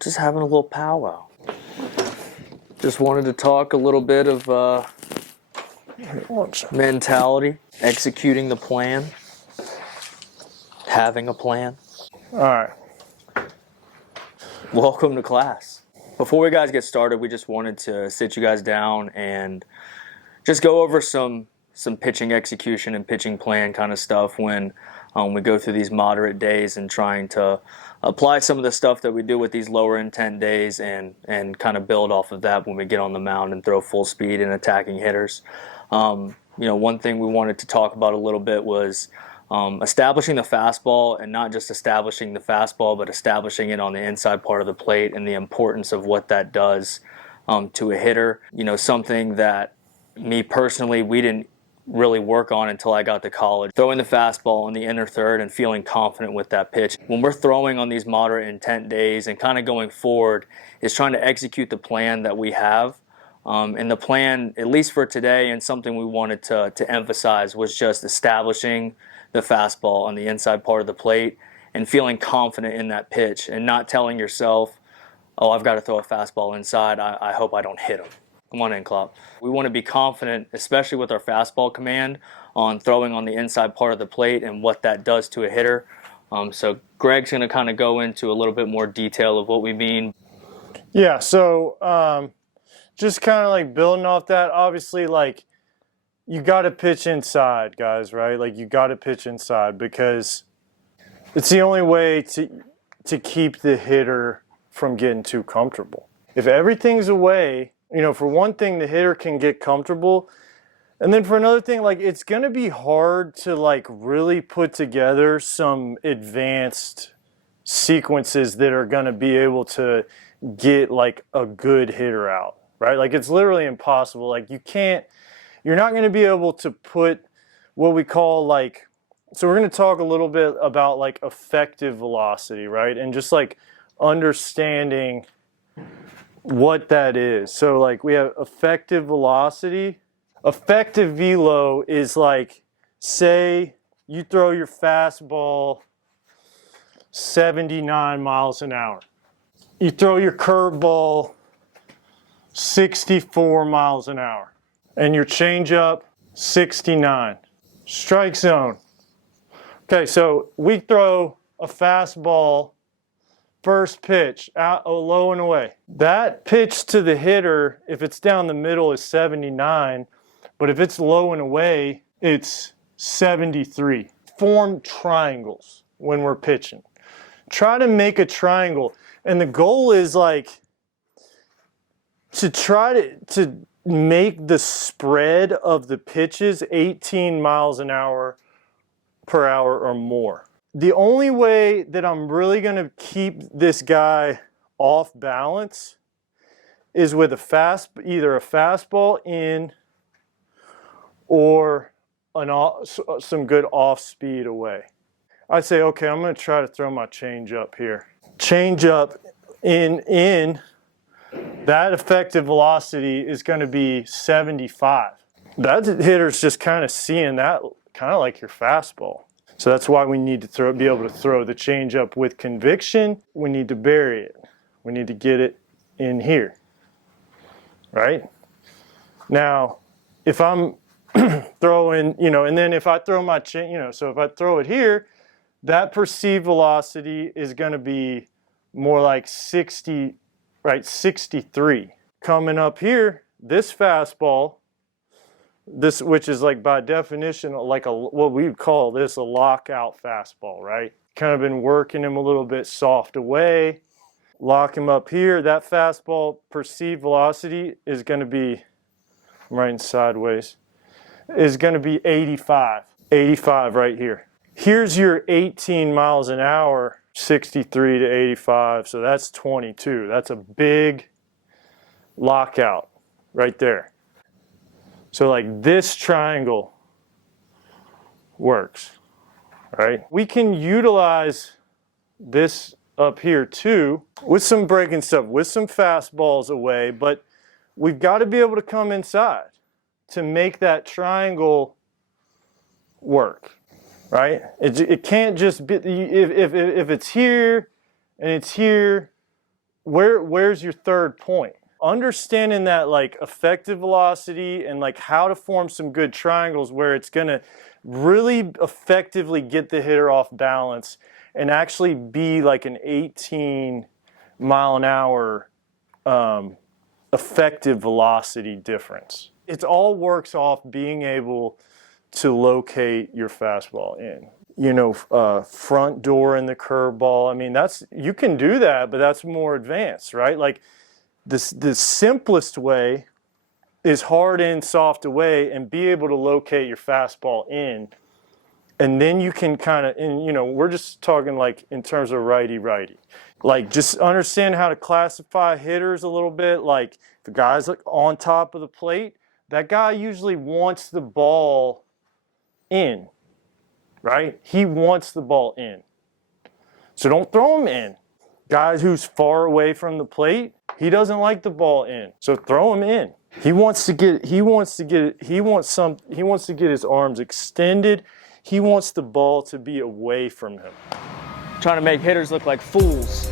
Just having a little powwow. Just wanted to talk a little bit of mentality, executing the plan, having a plan. All right. Welcome to class. Before we guys get started, we just wanted to sit you guys down and just go over some pitching execution and pitching plan kind of stuff when we go through these moderate days and trying to apply some of the stuff that we do with these lower intent days and kind of build off of that when we get on the mound and throw full speed and attacking hitters. One thing we wanted to talk about a little bit was establishing the fastball, and not just establishing the fastball, but establishing it on the inside part of the plate and the importance of what that does to a hitter. Something that me personally, we didn't really work on until I got to college. Throwing the fastball in the inner third and feeling confident with that pitch. When we're throwing on these moderate intent days and kind of going forward, is trying to execute the plan that we have. And the plan, at least for today, and something we wanted to emphasize, was just establishing the fastball on the inside part of the plate and feeling confident in that pitch and not telling yourself, oh, I've got to throw a fastball inside. I hope I don't hit him. Come on in, Klopp. We want to be confident, especially with our fastball command, on throwing on the inside part of the plate and what that does to a hitter. So Greg's going to kind of go into a little bit more detail of what we mean. Yeah, so just kind of like building off that, obviously, like, you got to pitch inside, guys, right? Like, you got to pitch inside because it's the only way to keep the hitter from getting too comfortable. If everything's away, for one thing, the hitter can get comfortable. And then for another thing, like, it's going to be hard to, like, really put together some advanced sequences that are going to be able to get, like, a good hitter out, right? Like, it's literally impossible. Like, you're not going to be able to put what we call, like, so we're going to talk a little bit about, like, effective velocity, right? And just, like, understanding what that is. So, like, we have effective velocity. Effective velo is, like, say you throw your fastball 79 miles an hour. You throw your curveball 64 miles an hour. And your changeup 69. Strike zone. Okay, so we throw a fastball first pitch, out low and away. That pitch to the hitter, if it's down the middle, is 79, but if it's low and away, it's 73. Form triangles when we're pitching. Try to make a triangle, and the goal is, like, to try to make the spread of the pitches 18 miles an hour per hour or more. The only way that I'm really going to keep this guy off balance is with either a fastball in or some good off speed away. I say, okay, I'm going to try to throw my change up here. Change up in that effective velocity is going to be 75. That hitter's just kind of seeing that kind of like your fastball. So that's why we need to be able to throw the changeup with conviction. We need to bury it. We need to get it in here, right? Now, if I'm throwing, and then if I throw my so if I throw it here, that perceived velocity is going to be more like 60, right? 63. Coming up here, this fastball, which is, like, by definition, like what we would call this a lockout fastball, right? Kind of been working him a little bit soft away. Lock him up here. That fastball perceived velocity is going to be, I'm writing sideways, is going to be 85. 85 right here. Here's your 18 miles an hour, 63 to 85. So that's 22. That's a big lockout right there. So, like, this triangle works, right? We can utilize this up here too with some breaking stuff, with some fastballs away, but we've got to be able to come inside to make that triangle work, right? It can't just be, if it's here and it's here, where's your third point? Understanding that like effective velocity and like how to form some good triangles where it's gonna really effectively get the hitter off balance and actually be like an 18 mile an hour effective velocity difference. It all works off being able to locate your fastball in. You know, front door in the curveball. I mean, you can do that, but that's more advanced, right? Like the simplest way is hard in, soft away, and be able to locate your fastball in. And then you can kind of, and you know, we're just talking like in terms of righty-righty. Like just understand how to classify hitters a little bit. Like the guy's like on top of the plate, that guy usually wants the ball in. Right? He wants the ball in. So don't throw him in. Guys who's far away from the plate, he doesn't like the ball in. So throw him in. He wants to get his arms extended. He wants the ball to be away from him. Trying to make hitters look like fools.